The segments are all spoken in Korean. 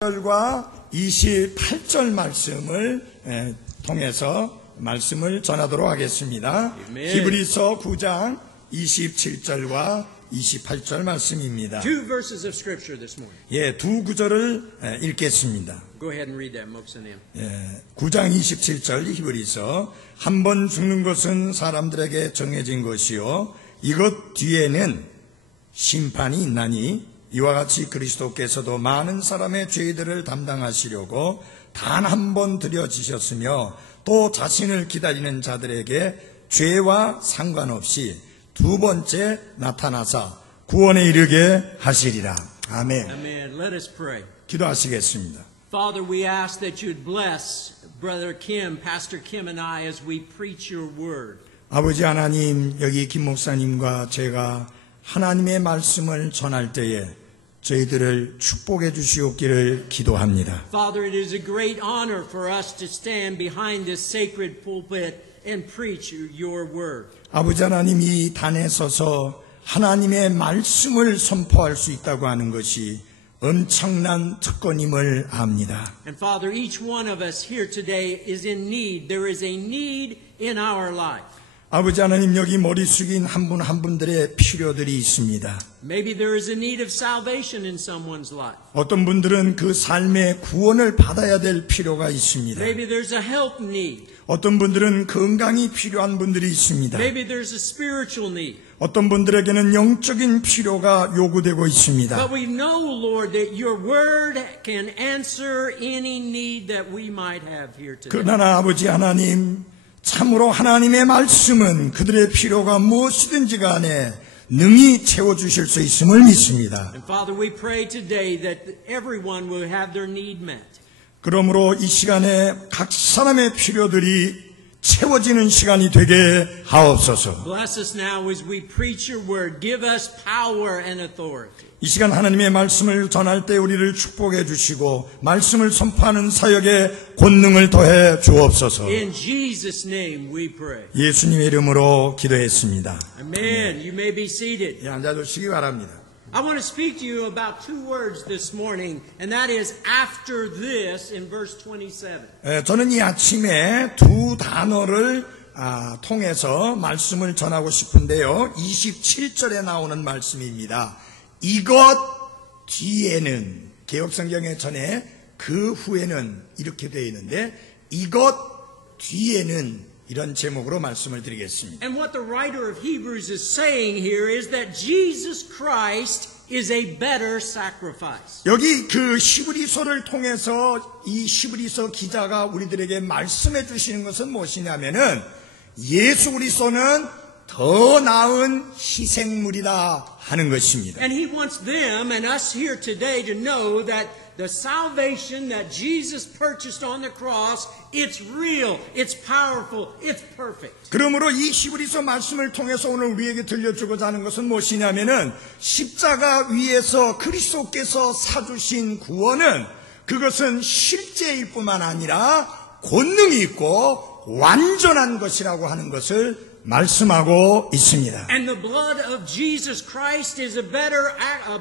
절과 28절 말씀을 통해서 말씀을 전하도록 하겠습니다. 히브리서 9장 27절과 28절 말씀입니다. Two verses of scripture this morning. 예, 두 구절을 읽겠습니다. Go ahead and read that, 목사님. 9장 27절 히브리서 한 번 죽는 것은 사람들에게 정해진 것이요 이것 뒤에는 심판이 있나니 이와 같이 그리스도께서도 많은 사람의 죄들을 담당하시려고 단 한 번 드려지셨으며 또 자신을 기다리는 자들에게 죄와 상관없이 두 번째 나타나사 구원에 이르게 하시리라. 아멘. Amen. Let us pray. 기도하시겠습니다. Father, we ask that you'd bless Brother Kim, Pastor Kim and I as we preach your word. 아버지 하나님, 여기 김 목사님과 제가 하나님의 말씀을 전할 때에 저희들을 축복해 주시옵기를 기도합니다. Father, it is a great honor for us to stand behind this sacred pulpit and preach your word. 아버지 하나님, 이 단에 서서 하나님의 말씀을 선포할 수 있다고 하는 것이 엄청난 특권임을 압니다. And Father, each one of us here today is in need. There is a need in our life. 아버지 하나님, 여기 머리 숙인 한 분 한 분들의 필요들이 있습니다. Maybe there is a need of salvation in someone's life. 어떤 분들은 그 삶의 구원을 받아야 될 필요가 있습니다. Maybe there's a health need. 어떤 분들은 건강이 필요한 분들이 있습니다. Maybe there's a spiritual need. 어떤 분들에게는 영적인 필요가 요구되고 있습니다. But we know, Lord, that your word can answer any need that we might have here today. 그러나 아버지 하나님, 참으로 하나님의 말씀은 그들의 필요가 무엇이든지 간에 능히 채워주실 수 있음을 믿습니다. And Father, we pray today that everyone will have their need met. 그러므로 이 시간에 각 사람의 필요들이 채워지는 시간이 되게 하옵소서. Bless us now as we preach your word. Give us power and authority. 이 시간 하나님의 말씀을 전할 때 우리를 축복해 주시고 말씀을 선포하는 사역에 권능을 더해 주옵소서. In Jesus' name we pray. 예수님의 이름으로 기도했습니다. Amen. You may be seated. 예, 앉아주시기 바랍니다. I want to speak to you about two words this morning, and that is after this in verse 27. 저는 이 아침에 두 단어를 통해서 말씀을 전하고 싶은데요. 27절에 나오는 말씀입니다. 이것 뒤에는, 개역성경에 전에 그 후에는 이렇게 되어 있는데 이것 뒤에는 이런 제목으로 말씀을 드리겠습니다. And what the writer of Hebrews is saying here is that Jesus Christ is a better sacrifice. 여기 그 히브리서를 통해서 이 히브리서 기자가 우리들에게 말씀해 주시는 것은 무엇이냐면은 예수 그리스도는 더 나은 희생물이다 하는 것입니다. And he wants them and us here today to know that the salvation that Jesus purchased on the cross, it's real, it's powerful, it's perfect. 그러므로 이 히브리서 말씀을 통해서 오늘 우리에게 들려주고자 하는 것은 무엇이냐면은 십자가 위에서 그리스도께서 사주신 구원은 그것은 실제일 뿐만 아니라 권능이 있고 완전한 것이라고 하는 것을 말씀하고 있습니다. And the blood of Jesus Christ is a better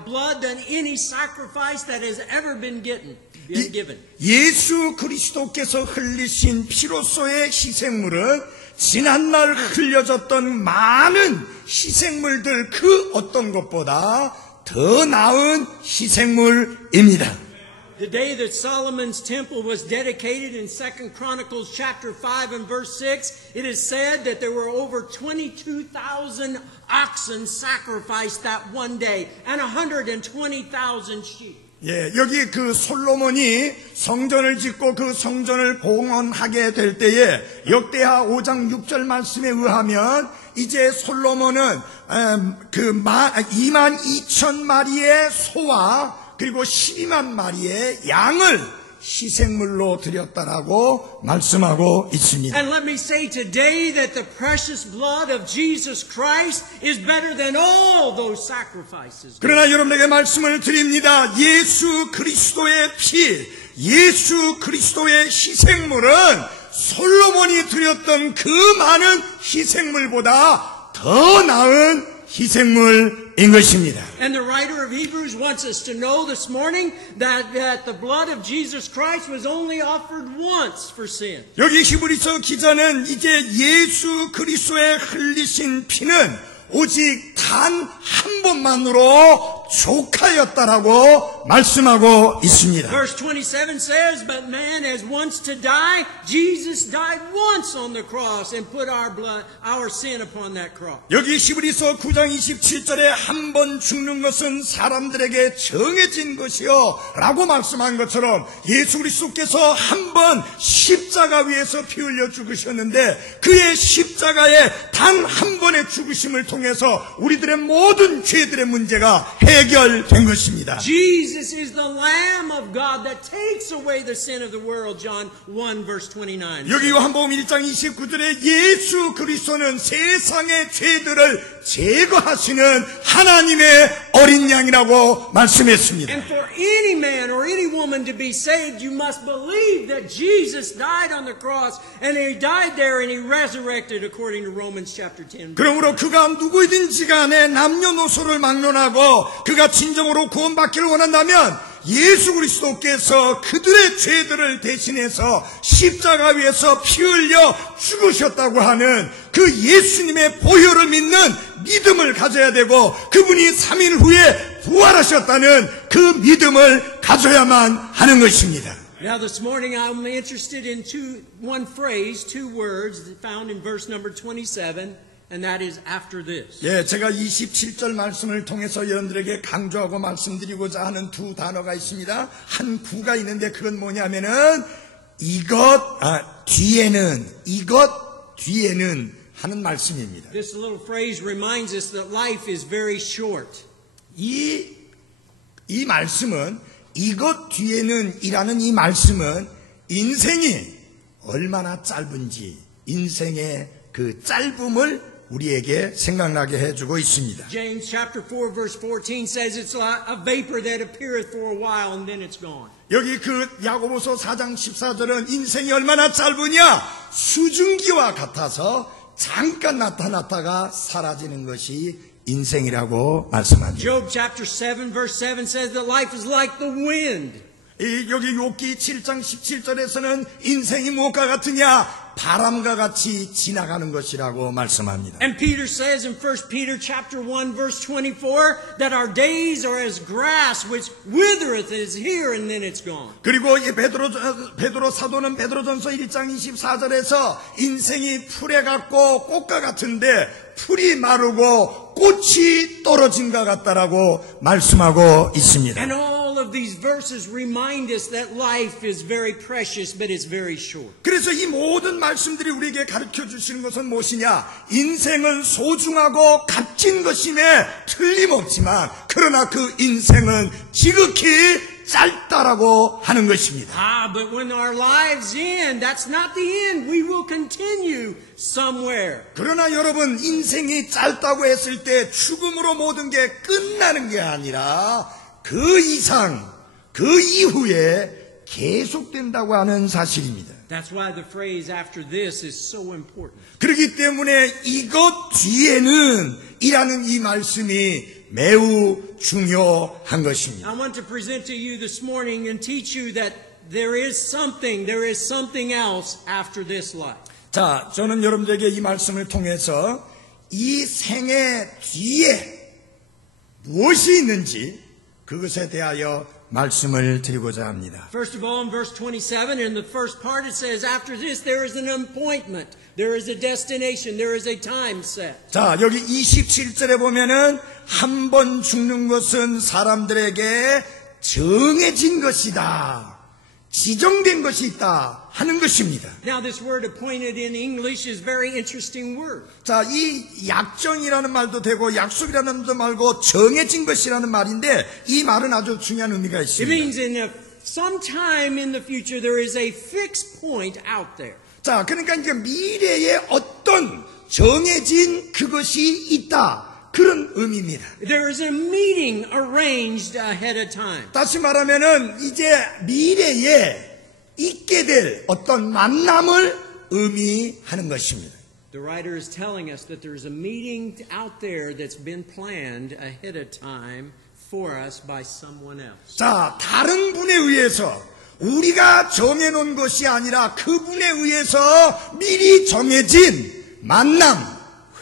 blood than any sacrifice that has ever been given. 예수 그리스도께서 흘리신 피로소의 희생물은 지난날 흘려졌던 많은 희생물들 그 어떤 것보다 더 나은 희생물입니다. The day that Solomon's temple was dedicated in 2 Chronicles chapter 5 and verse 6, it is said that there were over 22,000 oxen sacrificed that one day and 120,000 sheep. 예, 여기 그 솔로몬이 성전을 짓고 그 성전을 봉헌하게 될 때에 역대하 5장 6절 말씀에 의하면 이제 솔로몬은 22,000마리의 소와 그리고 12만 마리의 양을 희생물로 드렸다라고 말씀하고 있습니다. And let me say today that the precious blood of Jesus Christ is better than all those sacrifices. 그러나 여러분에게 말씀을 드립니다. 예수 그리스도의 피, 예수 그리스도의 희생물은 솔로몬이 드렸던 그 많은 희생물보다 더 나은 희생물 인 것입니다. And the writer of Hebrews wants us to know this morning that the blood of Jesus Christ was only offered once for sin. 여기 히브리서 기자는 이제 예수 그리스도의 흘리신 피는 오직 단 한 번만으로 족하였다라고 말씀하고 있습니다. Verse 27 says, But man has once to die, Jesus died once on the cross and put our sin upon that cross. 여기 히브리서 9장 27절에 한 번 죽는 것은 사람들에게 정해진 것이요 라고 말씀한 것처럼 예수 그리스도께서 한 번 십자가 위에서 피 흘려 죽으셨는데 그의 십자가의 단 한 번의 죽으심을 통해서 우리들의 모든 죄들의 문제가 해결된 것입니다. Jesus is the Lamb of God that takes away the sin of the world. John 1 verse 29. 여기 요한복음 1장 29절에 예수 그리스도는 세상의 죄들을 제거하시는 하나님의 어린 양이라고 말씀했습니다. And for any man or any woman to be saved, you must believe that Jesus died on the cross and he died there and he resurrected according to Romans chapter 10. 그러므로 그가 누구든지 간에 남녀노소를 막론하고 그가 진정으로 구원받기를 원한다면 예수 그리스도께서 그들의 죄들을 대신해서 십자가 위에서 피 흘려 죽으셨다고 하는 그 예수님의 보혈을 믿는 믿음을 가져야 되고 그분이 3일 후에 부활하셨다는 그 믿음을 가져야만 하는 것입니다. Now this morning I'm interested in one phrase, two words found in verse number 27. And that is after this. 예, 제가 27절 말씀을 통해서 여러분들에게 강조하고 말씀드리고자 하는 두 단어가 있습니다. 한 구가 있는데 그건 뭐냐면은 이것 뒤에는 하는 말씀입니다. This little phrase reminds us that life is very short. 이 말씀은 이것 뒤에는 이라는 이 말씀은 인생이 얼마나 짧은지 인생의 그 짧음을 우리에게 생각나게 해주고 있습니다. James chapter 4 verse 14 says it's like a vapor that appeareth for a while and then it's gone. 여기 그 야고보서 4장 14절은 인생이 얼마나 짧으냐 수증기와 같아서 잠깐 나타났다가 사라지는 것이 인생이라고 말씀합니다. Job chapter 7 verse 7 says that life is like the wind. 여기 욥기 7장 17절에서는 인생이 무엇과 같으냐 바람과 같이 지나가는 것이라고 말씀합니다. And Peter says in 1 Peter chapter 1 verse 24 that our days are as grass which withereth is here and then it's gone. 그리고 베드로 사도는 베드로전서 1장 24절에서 인생이 풀에 같고 꽃과 같은데 풀이 마르고 꽃이 떨어진 것 같다라고 말씀하고 있습니다. And all of these verses remind us that life is very precious but it's very short. 그래서 이 모든 말씀들이 우리에게 가르쳐 주시는 것은 무엇이냐? 인생은 소중하고 값진 것임에 틀림없지만 그러나 그 인생은 지극히 짧다라고 하는 것입니다. But when our lives end, that's not the end. We will continue somewhere. 그러나 여러분 인생이 짧다고 했을 때 죽음으로 모든 게 끝나는 게 아니라 그 이상, 그 이후에 계속된다고 하는 사실입니다. That's why the phrase after this is so important. 그렇기 때문에 이것 뒤에는 이라는 이 말씀이 매우 중요한 것입니다. I want to present to you this morning and teach you that there is something else after this life. 자, 저는 여러분들에게 이 말씀을 통해서 이 생애 뒤에 무엇이 있는지 그것에 대하여 말씀을 드리고자 합니다. First of all, in verse 27, in the first part it says, after this there is an appointment, there is a destination, there is a time set. 자, 여기 27절에 보면은 한 번 죽는 것은 사람들에게 정해진 것이다. 지정된 것이 있다 하는 것입니다. Now this word appointed in English is a very interesting word. 자, 이 약정이라는 말도 되고 약속이라는 말도 말고 정해진 것이라는 말인데 이 말은 아주 중요한 의미가 It 있습니다. means sometime in the future there is a fixed point out there. 자, 그러니까 이제 미래에 어떤 정해진 그것이 있다. 그런 의미입니다. There is a meeting arranged ahead of time. 다시 말하면은 이제 미래에 있게 될 어떤 만남을 의미하는 것입니다. The writer is telling us that there's a meeting out there that's been planned ahead of time for us by someone else. 자, 다른 분에 의해서 우리가 정해놓은 것이 아니라 그분에 의해서 미리 정해진 만남,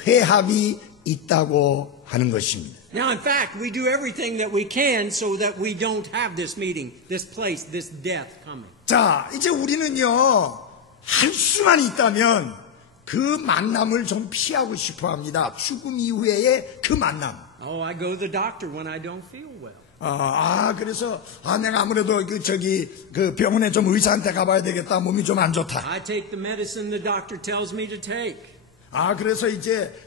회합이 있다고 하는 것입니다. Now, in fact, we do everything that we can so that we don't have this meeting, this place, this death coming. 자, 이제 우리는요, 할 수만 있다면 그 만남을 좀 피하고 싶어 합니다. 죽음 이후의 그 만남. Oh, I go to the doctor when I don't feel well. 그래서, 내가 아무래도 그 병원에 좀 의사한테 가봐야 되겠다. 몸이 좀 안 좋다. I take the medicine the doctor tells me to take. 그래서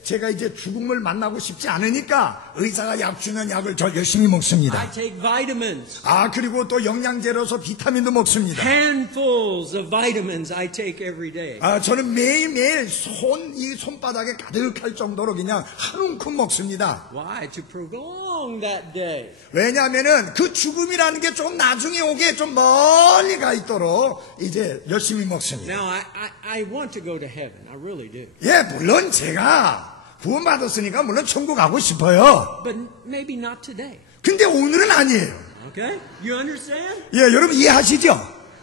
제가 죽음을 만나고 싶지 않으니까 의사가 약 주는 약을 저 열심히 먹습니다. I take vitamins. 그리고 또 영양제로서 비타민도 먹습니다. Handfuls of vitamins I take every day. 저는 매일매일 이 손바닥에 가득할 정도로 그냥 한 움큼 먹습니다. Why? To prolong that day. 왜냐하면은 그 죽음이라는 게 좀 나중에 오게 좀 멀리 가 있도록 이제 열심히 먹습니다. Now, I want to go to heaven. I really do. 예, 물론 제가 구원받았으니까 물론 천국 가고 싶어요. But maybe not today. 근데 오늘은 아니에요. Okay? You understand? 예, 여러분 이해하시죠?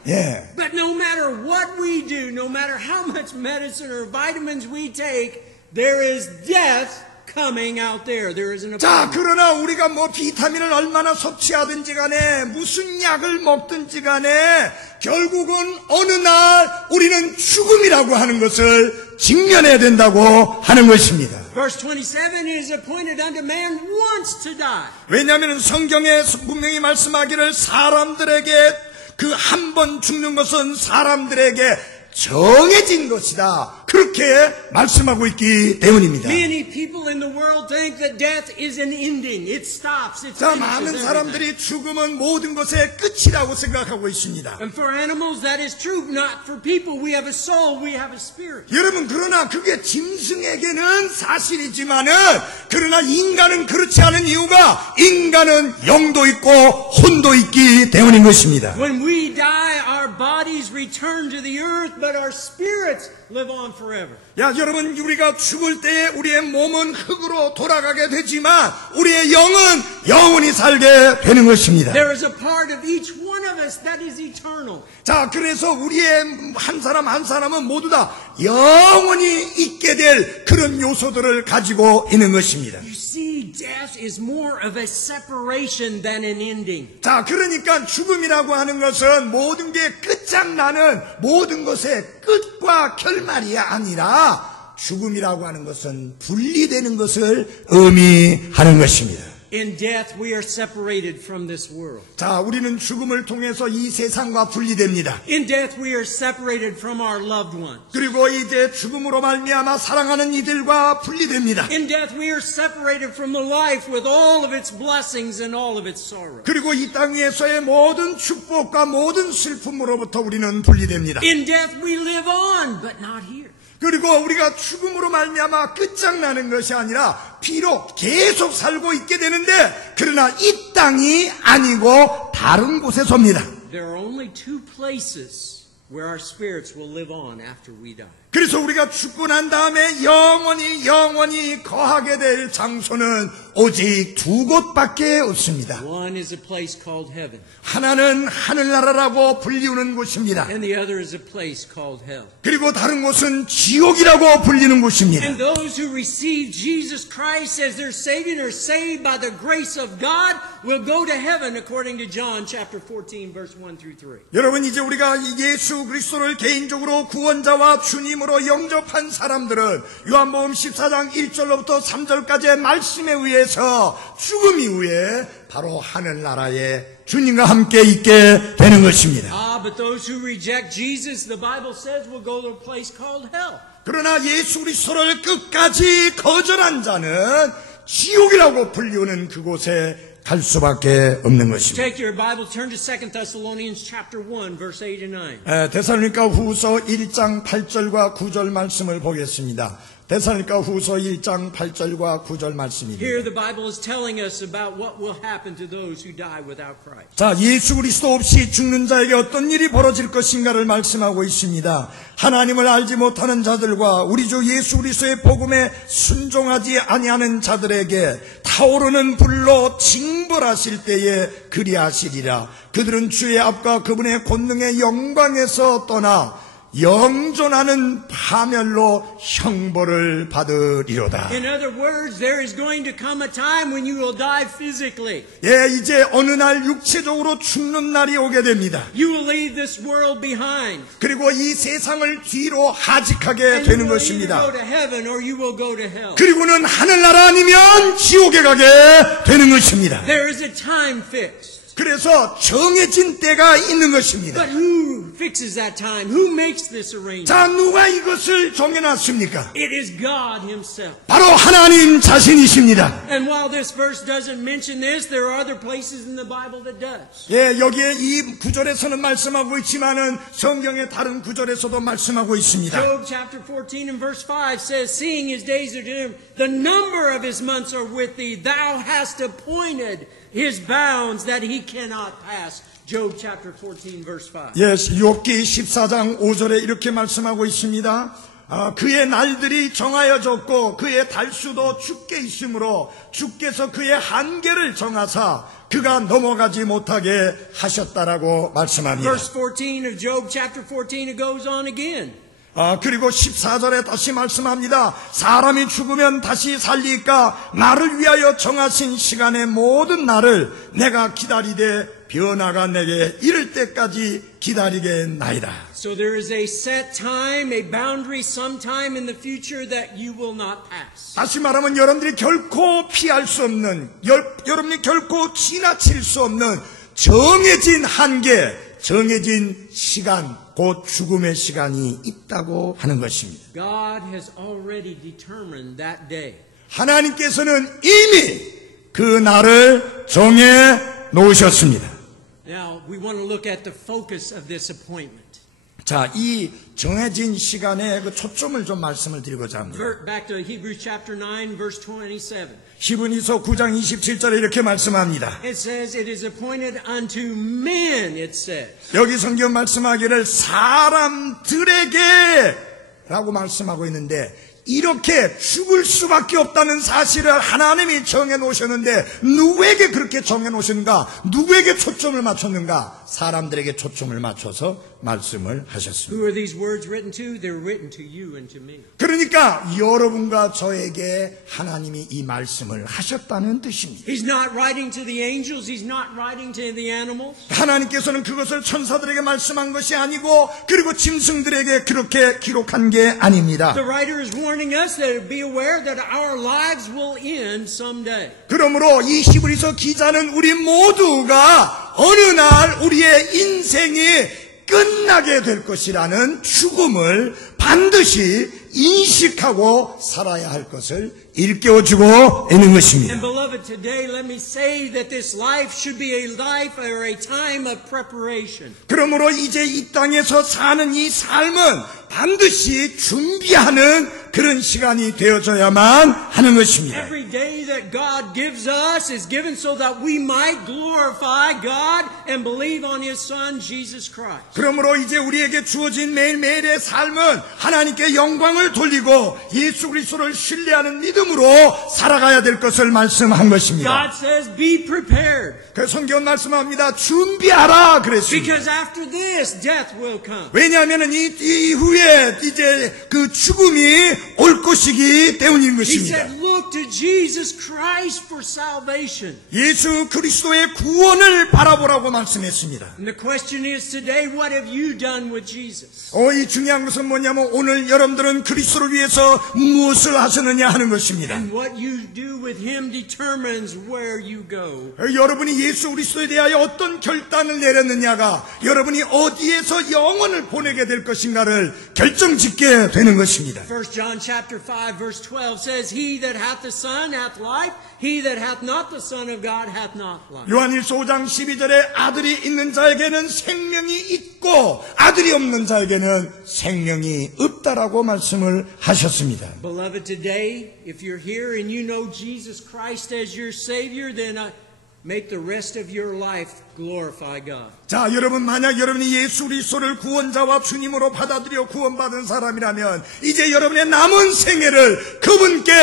예. But no matter what we do, no matter how much medicine or vitamins we take, there is death coming out there. There is an 자, 그러나 우리가 뭐 비타민을 얼마나 섭취하든지 간에 무슨 약을 먹든지 간에 결국은 어느 날 우리는 죽음이라고 하는 것을 직면해야 된다고 하는 것입니다. Verse 27 is appointed unto man once to die. 왜냐하면 성경에 분명히 말씀하기를 사람들에게 그 한 번 죽는 것은 사람들에게 정해진 것이다. 그렇게 말씀하고 있기 때문입니다. Many people in the world think that death is an ending. It stops. It 자, finishes 많은 everything. 사람들이 죽음은 모든 것의 끝이라고 생각하고 있습니다. And for animals that is true. Not for people. We have a soul. We have a spirit. 여러분, 그러나 그게 짐승에게는 사실이지만은 그러나 인간은 그렇지 않은 이유가 인간은 영도 있고 혼도 있기 때문인 것입니다. When we die, our bodies return to the earth, but our spirits live on forever. 야, 여러분, 우리가 죽을 때 우리의 몸은 흙으로 돌아가게 되지만 우리의 영은 영원히 살게 되는 것입니다. There is a part of each one of us that is eternal. 자, 그래서 우리의 한 사람 한 사람은 모두 다 영원히 있게 될 그런 요소들을 가지고 있는 것입니다. You see, death is more of a separation than an ending. 자, 그러니까 죽음이라고 하는 것은 모든 게 끝장나는 모든 것의 끝과 결말이 아니라 죽음이라고 하는 것은 분리되는 것을 의미하는 것입니다. In death, we are separated from this world. 자, 우리는 죽음을 통해서 이 세상과 분리됩니다. In death, we are separated from our loved ones. 그리고 이제 죽음으로 말미암아 사랑하는 이들과 분리됩니다. In death, we are separated from the life with all of its blessings and all of its sorrow. 그리고 이 땅 위에서의 모든 축복과 모든 슬픔으로부터 우리는 분리됩니다. In death, we live on, but not here. 그리고 우리가 죽음으로 말미암아 끝장나는 것이 아니라 비록 계속 살고 있게 되는데 그러나 이 땅이 아니고 다른 곳에 섭니다. There are only two places where our spirits will live on after we die. 그래서 우리가 죽고 난 다음에 영원히 거하게 될 장소는 오직 두 곳밖에 없습니다. One is a place called heaven. 하나는 하늘나라라고 불리우는 곳입니다. And the other is a place called hell. 그리고 다른 곳은 지옥이라고 불리는 곳입니다. And those who receive Jesus Christ as their Savior and are saved by the grace of God will go to heaven according to John chapter 14 verse 1 through 3. 여러분, 이제 우리가 예수 그리스도를 개인적으로 구원자와 주님으로 영접한 사람들은 요한복음 14장 1절로부터 3절까지의 말씀에 의해서 죽음 이후에 바로 하늘나라에 주님과 함께 있게 되는 것입니다. But those who reject Jesus, the Bible says, will go to a place called hell. 그러나 예수 그리스도를 끝까지 거절한 자는 지옥이라고 불리우는 그곳에 갈 수밖에 없는 것입니다. Take your Bible, turn to 2 Thessalonians chapter 1, verse 8 and 9. 데살로니가 후서 1장 8절과 9절 말씀을 보겠습니다. 데살로니가 후서 1장 8절과 9절 말씀입니다. Here the Bible is telling us about what will happen to those who die without Christ. 자, 예수 그리스도 없이 죽는 자에게 어떤 일이 벌어질 것인가를 말씀하고 있습니다. 하나님을 알지 못하는 자들과 우리 주 예수 그리스도의 복음에 순종하지 아니하는 자들에게 타오르는 불로 징벌하실 때에 그리하시리라. 그들은 주의 앞과 그분의 권능의 영광에서 떠나 영존하는 파멸로 형벌을 받으리로다. In other words, there is going to come a time when you will die physically. 예, 이제 어느 날 육체적으로 죽는 날이 오게 됩니다. You will leave this world behind. 그리고 이 세상을 뒤로 하직하게 And you 되는 will either 것입니다. go to heaven or you will go to hell. 그리고는 하늘나라 아니면 지옥에 가게 되는 것입니다. There is a time fixed. 그래서 정해진 때가 있는 것입니다. But who fixes that time? Who makes this arrangement? 자, 누가 이것을 정해놨습니까? It is God Himself. 바로 하나님 자신이십니다. And while this verse doesn't mention this, there are other places in the Bible that does. 예, 여기에 이 구절에서는 말씀하고 있지만은 성경의 다른 구절에서도 말씀하고 있습니다. Job chapter 14 and verse 5 says, Seeing his days are to him, the number of his months are with thee. Thou hast appointed his bounds that he cannot pass. Job chapter 14 verse 5. 예, 욥기 14장 5절에 이렇게 말씀하고 있습니다. 그의 날들이 정하여졌고 그의 달수도 주께 있으므로 주께서 그의 한계를 정하사 그가 넘어가지 못하게 하셨다라고 말씀합니다. Verse 14 of Job chapter 14, it goes on again. 그리고 14절에 다시 말씀합니다. 사람이 죽으면 다시 살리까 나를 위하여 정하신 시간의 모든 날을 내가 기다리되 변화가 내게 이를 때까지 기다리겠나이다. So there is a set time, a boundary sometime in the future that you will not pass. 다시 말하면 여러분들이 결코 피할 수 없는, 여러분이 결코 지나칠 수 없는 정해진 한계, 정해진 시간, 곧 죽음의 시간이 있다고 하는 것입니다. God has already determined that day. 하나님께서는 이미 그 날을 정해 놓으셨습니다. Now, we want to look at the focus of this appointment. 자, 이 정해진 시간에 그 초점을 좀 말씀을 드리고자 합니다. Back to Hebrews chapter 9, verse 27. 히브리서 9장 27절에 이렇게 말씀합니다. It says, It is appointed unto men, it says. 여기 성경 말씀하기를 사람들에게 라고 말씀하고 있는데 이렇게 죽을 수밖에 없다는 사실을 하나님이 정해 놓으셨는데 누구에게 그렇게 정해 놓으셨는가? 누구에게 초점을 맞췄는가? 사람들에게 초점을 맞춰서 말씀을 하셨습니다. Who are these words written to? They're written to you and to me. 그러니까 여러분과 저에게 하나님이 이 말씀을 하셨다는 뜻입니다. He's not writing to the angels. He's not writing to the animals. 하나님께서는 그것을 천사들에게 말씀한 것이 아니고 그리고 짐승들에게 그렇게 기록한 게 아닙니다. The writer is warning us that be aware that our lives will end someday. 그러므로 이 히브리서 기자는 우리 모두가 어느 날 우리의 인생이 끝나게 될 것이라는 죽음을 반드시 인식하고 살아야 할 것을 일깨워주고 있는 것입니다. And beloved, today let me say that this life should be a life or a time of preparation. 그러므로 이제 이 땅에서 사는 이 삶은 반드시 준비하는 그런 시간이 되어져야만 하는 것입니다. Every day that God gives us is given so that we might glorify God and believe on His Son, Jesus Christ. 그러므로 이제 우리에게 주어진 매일매일의 삶은 하나님께 영광을 돌리고 예수 그리스도를 신뢰하는 믿음으로 살아가야 될 것을 말씀한 것입니다. God says, be prepared. 그 성경 말씀합니다. 준비하라 그랬습니다. Because after this, death will come. 왜냐하면 이 이후에 이제 그 죽음이 올 것이기 때문인 He 것입니다. said, look to Jesus Christ for salvation. 예수 그리스도의 구원을 바라보라고 말씀했습니다. And the question is today, what have you done with Jesus? 이 중요한 것은 뭐냐면 오늘 여러분들은 그리스도를 위해서 무엇을 하셨느냐 하는 것입니다. And what you do with Him determines where you go. 여러분이 예수 그리스도에 대하여 어떤 결단을 내렸느냐가 여러분이 어디에서 영혼을 보내게 될 것인가를 결정짓게 되는 것입니다. 1 John chapter 5 verse 12 says, He that hath the Son hath life. He that hath not the Son of God hath not life. 요한일서 5장 12절에 아들이 있는 자에게는 생명이 있고 아들이 없는 자에게는 생명이 없다라고 말씀을 하셨습니다. Beloved, today, if you're here and you know Jesus Christ as your Savior, then make the rest of your life glorify God. 자, 여러분 만약 여러분이 예수 그리스도를 구원자와 주님으로 받아들여 구원받은 사람이라면 이제 여러분의 남은 생애를 그분께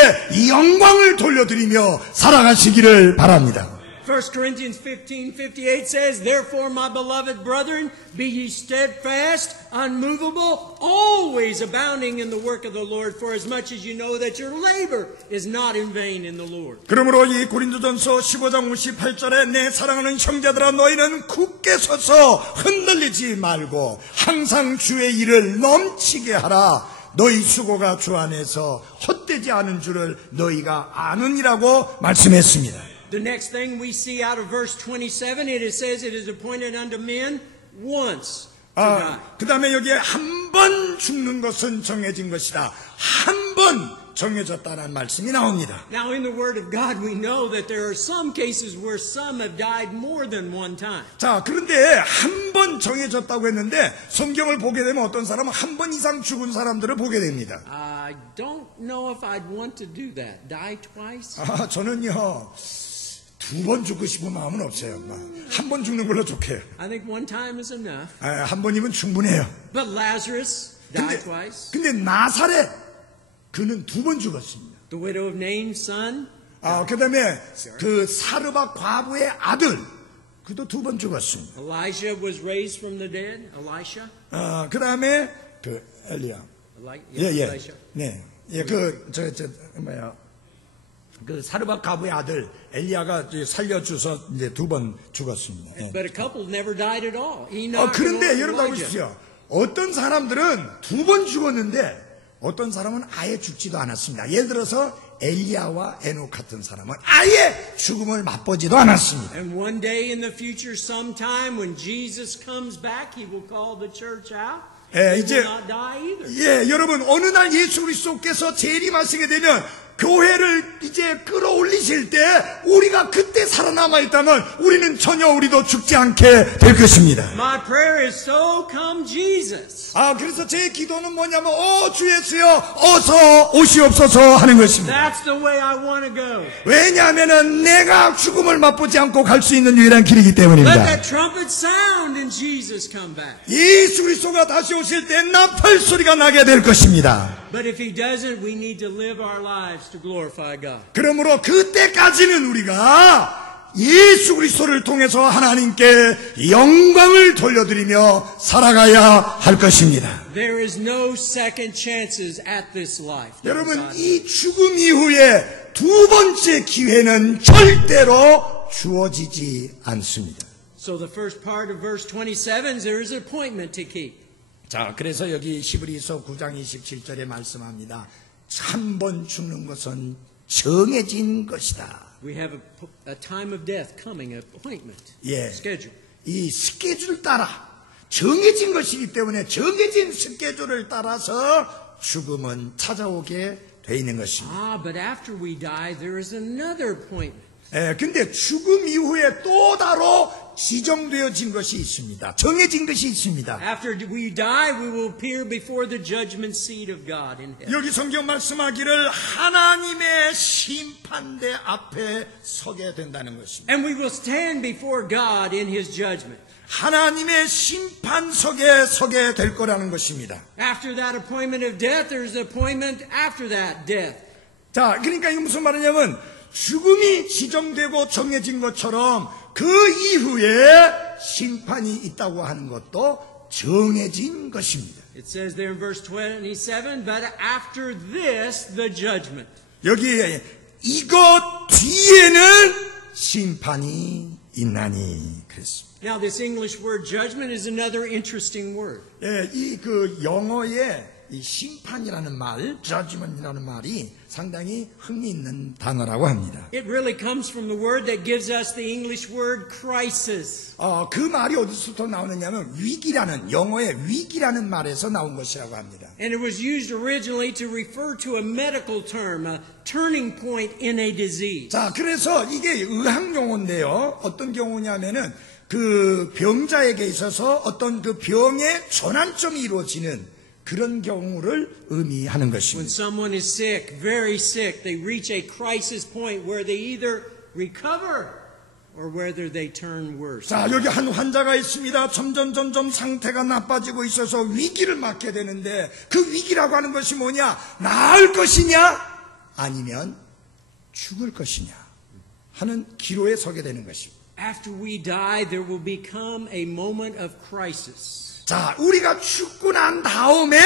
영광을 돌려드리며 살아가시기를 바랍니다. 1 Corinthians 15:58 says, Therefore, my beloved brethren, be ye steadfast, unmovable, always abounding in the work of the Lord, for as much as you know that your labor is not in vain in the Lord. 그러므로 이 고린도전서 15장 58절에 내 사랑하는 형제들아 너희는 굳게 서서 흔들리지 말고 항상 주의 일을 넘치게 하라. 너희 수고가 주 안에서 헛되지 않은 줄을 너희가 아느니라고 말씀했습니다. The next thing we see out of verse 27, it says it is appointed unto men once to die. 그 다음에 여기에 한 번 죽는 것은 정해진 것이다. 한 번 정해졌다는 말씀이 나옵니다. Now in the Word of God we know that there are some cases where some have died more than one time. 자, 그런데 한 번 정해졌다고 했는데 성경을 보게 되면 어떤 사람은 한 번 이상 죽은 사람들을 보게 됩니다. I don't know if I'd want to do that. Die twice? 저는요. 두 번 죽고 싶은 마음은 없어요. 한 번 죽는 걸로 좋게요. I think one time is enough. 한 번이면 충분해요. But Lazarus died twice. 근데 나사렛 그는 두 번 죽었습니다. The widow of Nain's son. 그다음에 그 사르밧 과부의 아들 그도 두 번 죽었습니다. Elijah was raised from the dead. Elisha. 그다음에 그 엘리야. Elisha. 네. 예, 그 사르밧 과부의 아들 엘리야가 살려줘서 이제 두 번 죽었습니다. 예. But a couple never died at all. 그런데 여러분 알고 보십시오. 어떤 사람들은 두 번 죽었는데 어떤 사람은 아예 죽지도 않았습니다. 예를 들어서 엘리야와 에녹 같은 사람은 아예 죽음을 맛보지도 않았습니다. And one day in the future, sometime when Jesus comes back, he will call the church out. They will not die either. 여러분 어느 날 예수 그리스도께서 재림하시게 되면 교회를 이제 끌어올리실 때 우리가 그때 살아남아 있다면 우리는 전혀 우리도 죽지 않게 될 것입니다. My prayer is so come Jesus. 그래서 제 기도는 뭐냐면 주 예수여 어서 오시옵소서 하는 것입니다. That's the way I want to go. 왜냐하면은 내가 죽음을 맛보지 않고 갈 수 있는 유일한 길이기 때문입니다. Let that trumpet sound and Jesus come back. 예수 그리스도가 다시 오실 때 나팔 소리가 나게 될 것입니다. But if he doesn't, we need to live our lives to glorify God. 그러므로 그때까지는 우리가 예수 그리스도를 통해서 하나님께 영광을 돌려드리며 살아가야 할 것입니다. There is no second chances at this life. 여러분 이 죽음 이후에 두 번째 기회는 절대로 주어지지 않습니다. So the first part of verse 27 there is an appointment to keep. 자, 그래서 여기 히브리서 9장 27절에 말씀합니다. 한 번 죽는 것은 정해진 것이다. We have a time of death coming, an appointment, schedule. 이 스케줄 따라 정해진 것이기 때문에 정해진 스케줄을 따라서 죽음은 찾아오게 돼 있는 것입니다. But after we die, there is another appointment. 근데 죽음 이후에 또 다로 지정되어진 것이 있습니다. 정해진 것이 있습니다. After we die, we will appear before the judgment seat of God in heaven. 여기 성경 말씀하기를 하나님의 심판대 앞에 서게 된다는 것입니다. And we will stand before God in His judgment. 하나님의 심판석에 서게 될 거라는 것입니다. After that appointment of death, there is an appointment after that death. 자, 그러니까 이게 무슨 말이냐면 죽음이 지정되고 정해진 것처럼 그 이후에 심판이 있다고 하는 것도 정해진 것입니다. It says there in verse 27, but after this, the judgment. 여기에 이것 뒤에는 심판이 있나니 그랬습니다. Now this English word judgment is another interesting word. 이 그 영어의 이 심판이라는 말, judgment이라는 말이 상당히 흥미있는 단어라고 합니다. It really comes from the word that gives us the English word crisis. 그 말이 어디서부터 나오느냐면 위기라는, 영어의 위기라는 말에서 나온 것이라고 합니다. And it was used originally to refer to a medical term, a turning point in a disease. 자, 그래서 이게 의학 용어인데요. 어떤 경우냐면은 그 병자에게 있어서 어떤 그 병의 전환점이 이루어지는 그런 경우를 의미하는 When 것입니다. someone is sick, very sick, they reach a crisis point where they either recover or whether they turn worse. 자, 여기 한 환자가 있습니다. 점점 상태가 나빠지고 있어서 위기를 맞게 되는데 그 위기라고 하는 것이 뭐냐? 나을 것이냐? 아니면 죽을 것이냐? 하는 기로에 서게 되는 것입니다. After we die, there will become a moment of crisis. 자, 우리가 죽고 난 다음에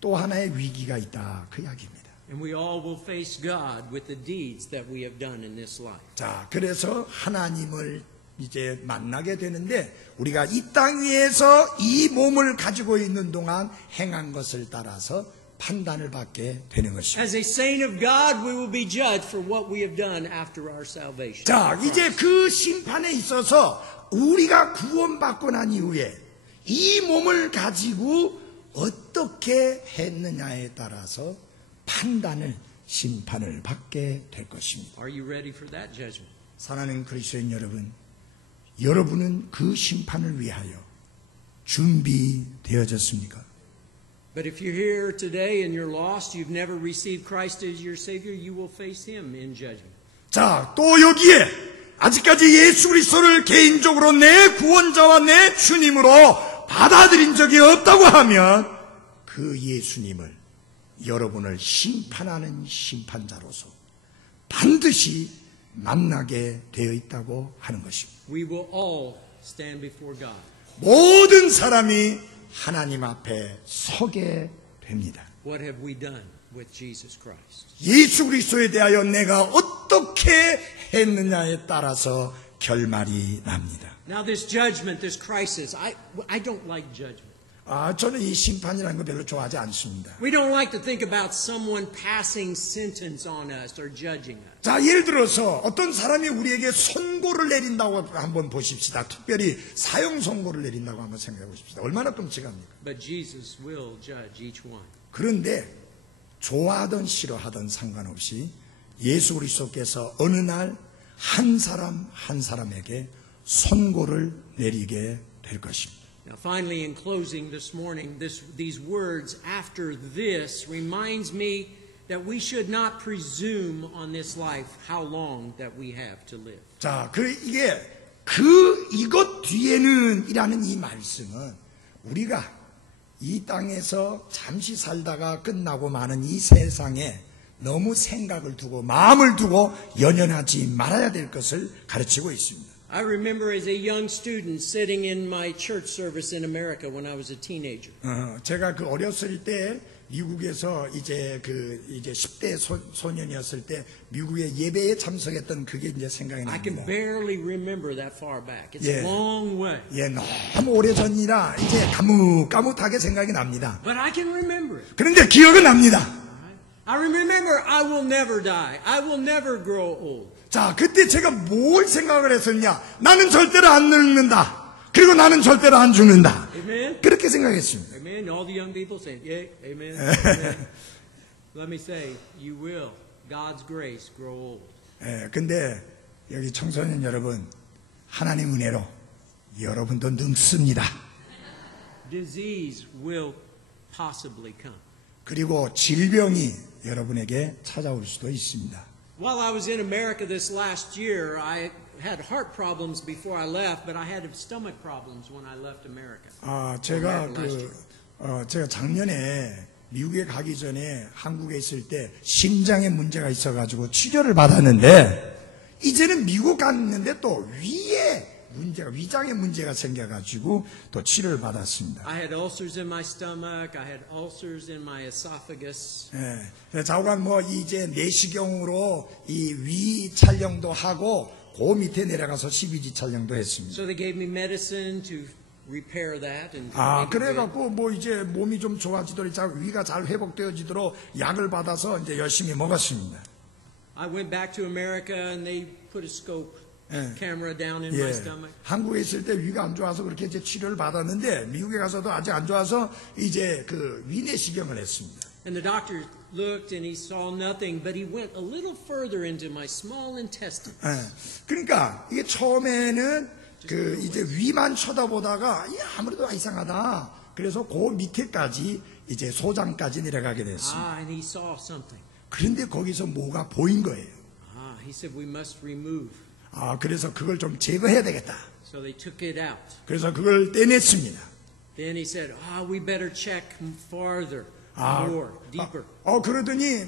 또 하나의 위기가 있다. 그 이야기입니다. And we all will face God with the deeds that we have done in this life. 자, 그래서 하나님을 이제 만나게 되는데 우리가 이 땅 위에서 이 몸을 가지고 있는 동안 행한 것을 따라서 판단을 받게 되는 것입니다. As a saint of God, we will be judged for what we have done after our salvation. 자, 이제 그 심판에 있어서 우리가 구원받고 난 이후에 이 몸을 가지고 어떻게 했느냐에 따라서 판단을, 심판을 받게 될 것입니다. Are you ready for that judgment? 사랑하는 그리스도인 여러분, 여러분은 그 심판을 위하여 준비되어졌습니까? But if you're here today and you're lost, you've never received Christ as your Savior, you will face Him in judgment. 자, 또 여기에 아직까지 예수 그리스도를 개인적으로 내 구원자와 내 주님으로 받아들인 적이 없다고 하면 그 예수님을 여러분을 심판하는 심판자로서 반드시 만나게 되어 있다고 하는 것입니다. We will all stand before God. 모든 사람이 하나님 앞에 서게 됩니다. What have we done with Jesus Christ? 예수 그리스도에 대하여 내가 어떻게 했느냐에 따라서 결말이 납니다. Now this judgment, this crisis, I don't like judgment. 저는 이 심판이라는 거 별로 좋아하지 않습니다. We don't like to think about someone passing sentence on us or judging us. 자, 예를 들어서 어떤 사람이 우리에게 선고를 내린다고 한번 보십시다. 특별히 사형 선고를 내린다고 한번 생각해 보십시다. 얼마나 끔찍합니까? But Jesus will judge each one. 그런데 좋아하든 싫어하든 상관없이 예수 그리스도께서 어느 날 한 사람 한 사람에게 선고를 내리게 될 것입니다. Now finally, in closing this morning, these words, after this, reminds me that we should not presume on this life how long that we have to live. 자, 이것 뒤에는 이라는 이 말씀은 우리가 이 땅에서 잠시 살다가 끝나고 마는 이 세상에 너무 생각을 두고 마음을 두고 연연하지 말아야 될 것을 가르치고 있습니다. I remember as a young student sitting in my church service in America when I was a teenager. 제가 그 어렸을 때 미국에서 이제 10대 소년이었을 때 미국의 예배에 참석했던 그게 이제 생각이 I can 납니다. barely remember that far back. It's a long way. 예, 너무 오래전이라 이제 까뭇하게 생각이 납니다. But I can remember it. 그런데 기억은 납니다. I remember I will never die. I will never grow old. 자, 그때 제가 뭘 생각을 했었냐? 나는 절대로 안 늙는다. 그리고 나는 절대로 안 죽는다. Amen? 그렇게 생각했습니다. Amen. All the young people say, yeah, amen. Amen. Let me say, you will, God's grace, grow old. 예, 근데 여기 청소년 여러분, 하나님 은혜로 여러분도 늙습니다. Disease will possibly come. 그리고 질병이 여러분에게 찾아올 수도 있습니다. While I was in America this last year, I had heart problems before I left, but I had stomach problems when I left America. 제가 작년에 미국에 가기 전에 한국에 있을 때 심장에 문제가 있어가지고 치료를 받았는데 이제는 미국 갔는데 또 위장에 문제가 생겨가지고 또 치료를 받았습니다. I had ulcers in my stomach. I had ulcers in my esophagus. 예, 자고간 이제 내시경으로 이 위 촬영도 하고 그 밑에 내려가서 12지 촬영도 했습니다. So they gave me medicine to repair that and 아, make it good. 그래갖고 뭐 이제 몸이 좀 좋아지도록, 위가 잘 회복되어지도록 약을 받아서 이제 열심히 먹었습니다. I went back to America and they put a scope camera down in my 예, stomach. 한국에 있을 때 위가 안 좋아서 그렇게 이제 치료를 받았는데 미국에 가서도 아직 안 좋아서 이제 그 위내시경을 했습니다. And the doctor looked and he saw nothing, but he went a little further into my small intestine. 예, 그러니까 이게 처음에는 그 이제 위만 쳐다보다가 아무래도 이상하다. 그래서 그 밑에까지 이제 소장까지 내려가게 됐습니다. And he saw something. 그런데 거기서 뭐가 보인 거예요. He said we must remove. 아, 그래서 그걸 좀 제거해야 되겠다. So they took it out. 그래서 그걸 떼냈습니다. Then he said, we better check farther, more, deeper. 그러더니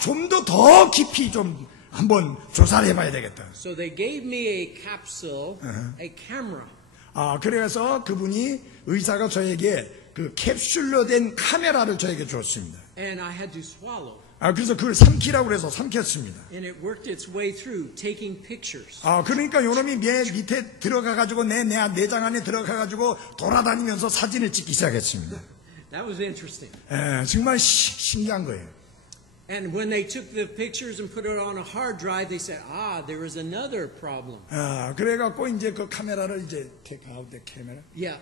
좀 더 깊이 좀 한번 조사를 해봐야 되겠다. So they gave me a capsule, a camera. 그래서 그분이 의사가 저에게 그 캡슐로 된 카메라를 저에게 줬습니다. And I had to swallow. 그래서 그걸 삼키라고 그래서 삼켰습니다. And it worked its way through, taking pictures. 그러니까 요놈이 밑에 들어가가지고 내 내장 안에 들어가가지고 돌아다니면서 사진을 찍기 시작했습니다. That was interesting. 정말 신기한 거예요. And when they took the pictures and put it on a hard drive, they said, there is another problem. 그래갖고 이제 그 카메라를 이제 take out the camera. Yeah,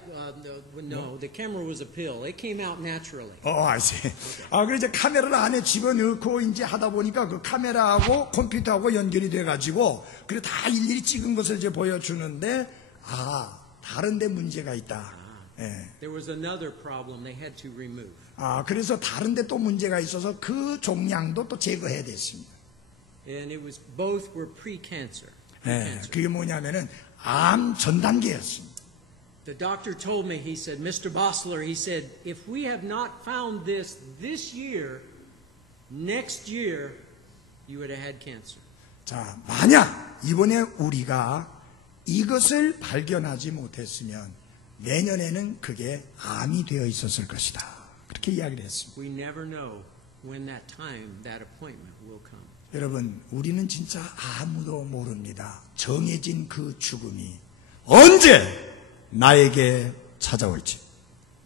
no, the camera was a pill. It came out naturally. I see. 그래서 이제 카메라를 안에 집어넣고 이제 하다 보니까 그 카메라하고 컴퓨터하고 연결이 돼가지고 그래 다 일일이 찍은 것을 이제 보여주는데 다른 데 문제가 있다. There was another problem they had to remove. 그래서 다른 데 또 문제가 있어서 그 종양도 또 제거해야 됐습니다. And it was both were pre-cancer. 그게 뭐냐면은 암 전 단계였습니다. The doctor told me, he said, Mr. Bossler, he said, if we have not found this year, next year, you would have had cancer. 자, 만약 이번에 우리가 이것을 발견하지 못했으면 내년에는 그게 암이 되어 있었을 것이다. 그렇게 이야기를 했습니다. We never know when that time, that appointment will come. 여러분, 우리는 진짜 아무도 모릅니다. 정해진 그 죽음이 언제 나에게 찾아올지.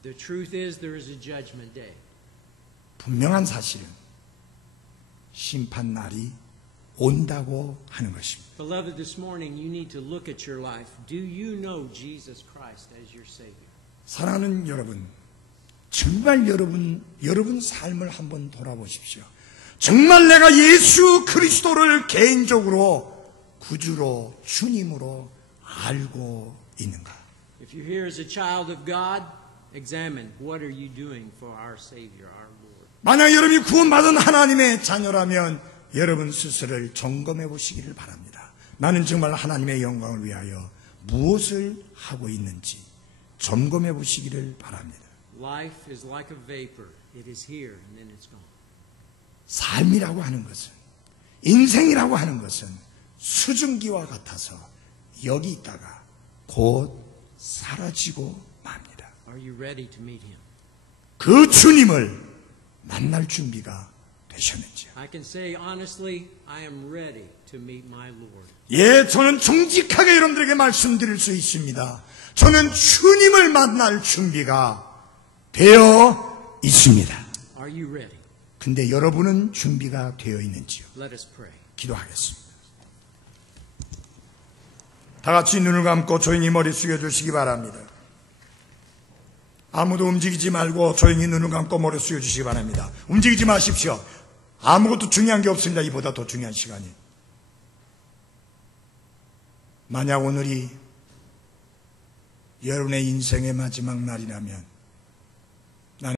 The truth is there is a judgment day. 분명한 사실은 심판 날이 온다고 하는 것입니다. Beloved, this morning you need to look at your life. Do you know Jesus Christ as your Savior? 사랑하는 여러분, 정말 여러분 삶을 한번 돌아보십시오. 정말 내가 예수 그리스도를 개인적으로 구주로 주님으로 알고 있는가? If you're here as a child of God, examine what are you doing for our Savior, our Lord. 만약 여러분이 구원받은 하나님의 자녀라면 여러분 스스로를 점검해 보시기를 바랍니다. 나는 정말 하나님의 영광을 위하여 무엇을 하고 있는지 점검해 보시기를 바랍니다. Life is like a vapor. It is here and then it's gone. 삶이라고 하는 것은, 인생이라고 하는 것은 수증기와 같아서 여기 있다가 곧 사라지고 맙니다. Are you ready to meet Him? 그 주님을 만날 준비가 되셨는지요? I can say honestly, I am ready to meet my Lord. 예, 저는 정직하게 여러분들에게 말씀드릴 수 있습니다. 저는 주님을 만날 준비가 되어 있습니다. Are you ready? 근데 여러분은 준비가 되어 있는지요? Let us pray. 기도하겠습니다. 다 같이 눈을 감고 조용히 머리 숙여주시기 바랍니다. 아무도 움직이지 말고 조용히 눈을 감고 머리 숙여주시기 바랍니다. 움직이지 마십시오. 아무것도 중요한 게 없습니다. 이보다 더 중요한 시간이. 만약 오늘이 여러분의 인생의 마지막 날이라면